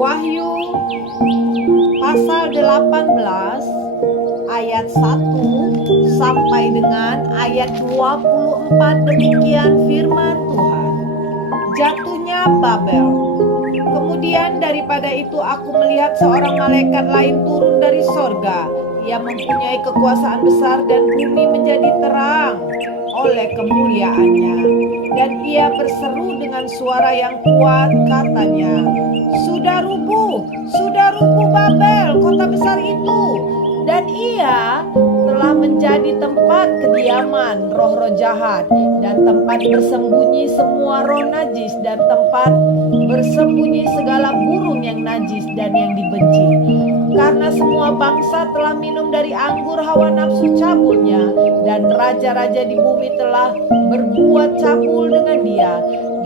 Wahyu pasal 18 ayat 1 sampai dengan ayat 24, demikian firman Tuhan. Jatuhnya Babel. Kemudian daripada itu aku melihat seorang malaikat lain turun dari sorga. Ia mempunyai kekuasaan besar dan bumi menjadi terang oleh kemuliaannya. Dan ia berseru dengan suara yang kuat, katanya, sudah rubuh Babel, kota besar itu. Dan ia telah menjadi tempat kediaman roh-roh jahat dan tempat bersembunyi semua roh najis dan tempat bersembunyi segala burung yang najis dan yang dibenci. Karena semua bangsa telah minum dari anggur hawa nafsu cabulnya, dan raja-raja di bumi telah berbuat cabul dengan dia,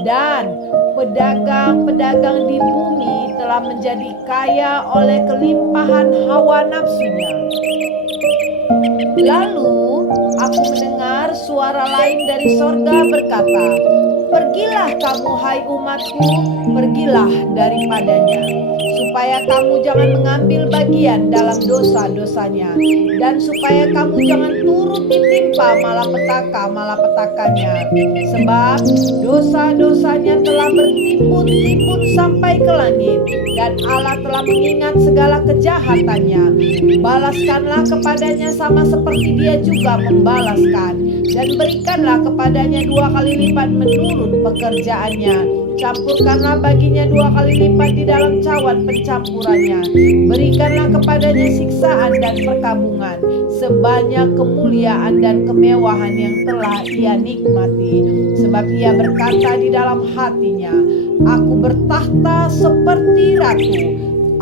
dan pedagang-pedagang di bumi telah menjadi kaya oleh kelimpahan hawa nafsunya. Lalu aku mendengar suara lain dari sorga berkata, pergilah kamu hai umatku, pergilah daripadanya, supaya kamu jangan mengambil bagian dalam dosa-dosanya, dan supaya kamu jangan turut ditimpa malapetaka-malapetakanya. Sebab dosa-dosanya telah bertimbun-timbun sampai ke langit, dan Allah telah mengingat segala kejahatannya. Balaskanlah kepadanya sama seperti dia juga membalaskan, dan berikanlah kepadanya 2 kali lipat menurut pekerjaannya. Campurkanlah baginya 2 kali lipat di dalam cawan pencampurannya. Berikanlah kepadanya siksaan dan perkabungan, sebanyak kemuliaan dan kemewahan yang telah ia nikmati. Sebab ia berkata di dalam hatinya, aku bertahta seperti ratu,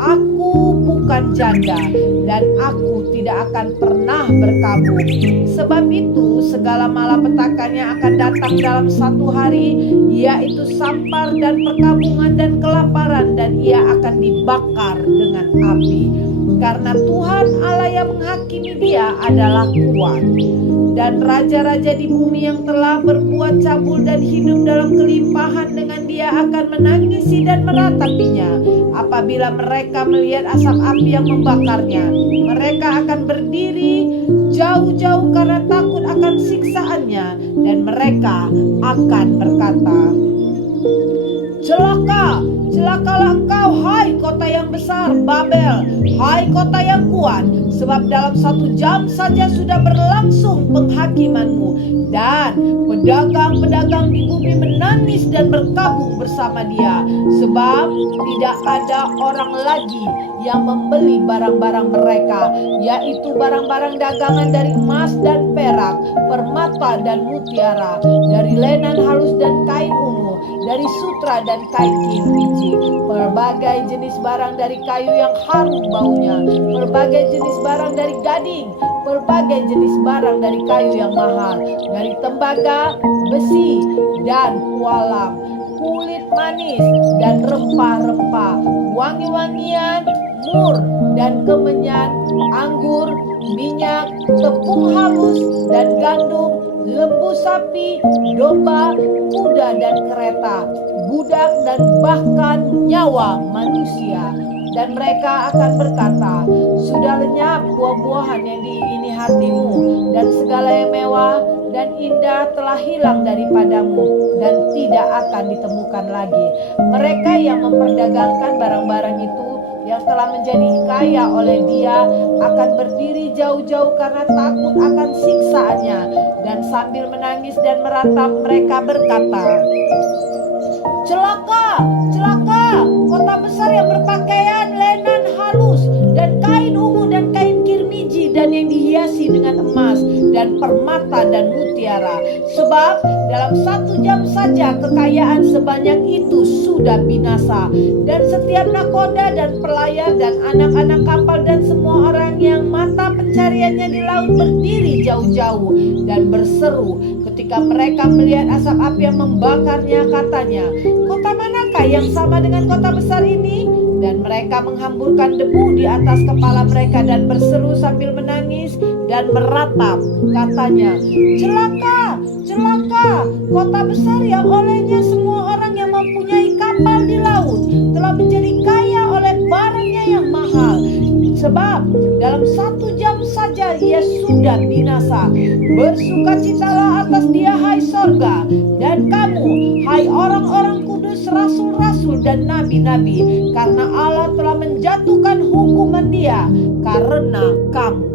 aku bukan janda, dan aku tidak akan pernah berkabung. Sebab itu segala malapetakannya akan datang dalam satu hari, yaitu sampar dan perkabungan dan kelaparan, dan ia akan dibakar dengan api. Karena Tuhan Allah yang menghakimi dia adalah kuat. Dan raja-raja di bumi yang telah berbuat cabul dan hidup dalam kelimpahan dengan dia akan menangisi dan meratapinya. Apabila mereka melihat asap api yang membakarnya, mereka akan berdiri jauh-jauh karena takut akan siksaannya, dan mereka akan berkata, celakalah engkau hai kota yang besar Babel, hai kota yang kuat, sebab dalam 1 jam saja sudah berlangsung penghakimanmu, dan pedagang-pedagang di bumi menangis dan berkabung bersama dia, sebab tidak ada orang lagi yang membeli barang-barang mereka, yaitu barang-barang dagangan dari emas dan perak, permata dan mutiara, dari lenan halus dan kain ungu, dari sutra dan kain kirmiji, berbagai jenis barang dari kayu yang harum baunya, berbagai jenis barang dari gading, berbagai jenis barang dari kayu yang mahal, dari tembaga, besi, dan pualam, kulit manis dan rempah-rempah, wangi-wangian, mur dan kemenyan, anggur, minyak, tepung halus dan gandum, lembu sapi, domba, kuda dan kereta, budak dan bahkan nyawa manusia. Dan mereka akan berkata, sudah lenyap buah-buahan yang diingini hatimu, dan segala yang mewah dan indah telah hilang daripadamu dan tidak akan ditemukan lagi. Mereka yang memperdagangkan barang-barang itu yang telah menjadi kaya oleh dia akan berdiri jauh-jauh karena takut akan siksaannya, dan sambil menangis dan meratap mereka berkata, celaka, kota besar yang berpakaian lenan halus dan kain ungu dan kain kirmiji dan yang dihiasi dengan emas dan permata dan mutiara. Sebab dalam 1 jam saja kekayaan sebanyak itu sudah binasa, dan setiap nakoda dan pelayar dan anak-anak kapal dan semua orang yang mata pencariannya di laut berdiri jauh-jauh dan berseru ketika mereka melihat asap api yang membakarnya, katanya, kota manakah yang sama dengan kota besar ini? Dan mereka menghamburkan debu di atas kepala mereka dan berseru sambil menangis dan meratap, katanya, celaka, kota besar yang olehnya semua orang yang mempunyai kapal tidak binasa. Bersukacitalah atas dia, hai sorga, dan kamu, hai orang-orang kudus, rasul-rasul dan nabi-nabi, karena Allah telah menjatuhkan hukuman dia karena kamu.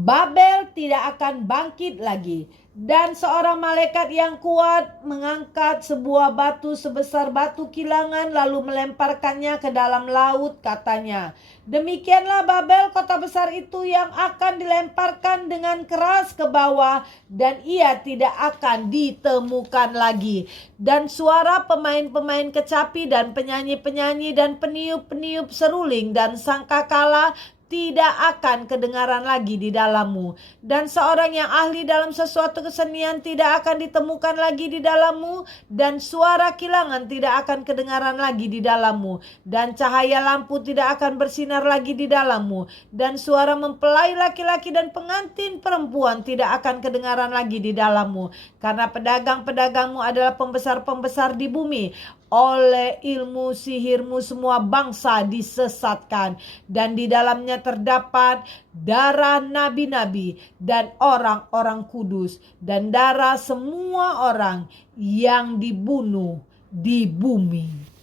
Babel tidak akan bangkit lagi. Dan seorang malaikat yang kuat mengangkat sebuah batu sebesar batu kilangan lalu melemparkannya ke dalam laut, katanya, demikianlah Babel, kota besar itu yang akan dilemparkan dengan keras ke bawah, dan ia tidak akan ditemukan lagi. Dan suara pemain-pemain kecapi dan penyanyi-penyanyi dan peniup-peniup seruling dan sangkakala tidak akan kedengaran lagi di dalammu. Dan seorang yang ahli dalam sesuatu kesenian tidak akan ditemukan lagi di dalammu. Dan suara kilangan tidak akan kedengaran lagi di dalammu. Dan cahaya lampu tidak akan bersinar lagi di dalammu. Dan suara mempelai laki-laki dan pengantin perempuan tidak akan kedengaran lagi di dalammu. Karena pedagang-pedagangmu adalah pembesar-pembesar di bumi. Oleh ilmu sihirmu semua bangsa disesatkan, dan di dalamnya terdapat darah nabi-nabi dan orang-orang kudus, dan darah semua orang yang dibunuh di bumi.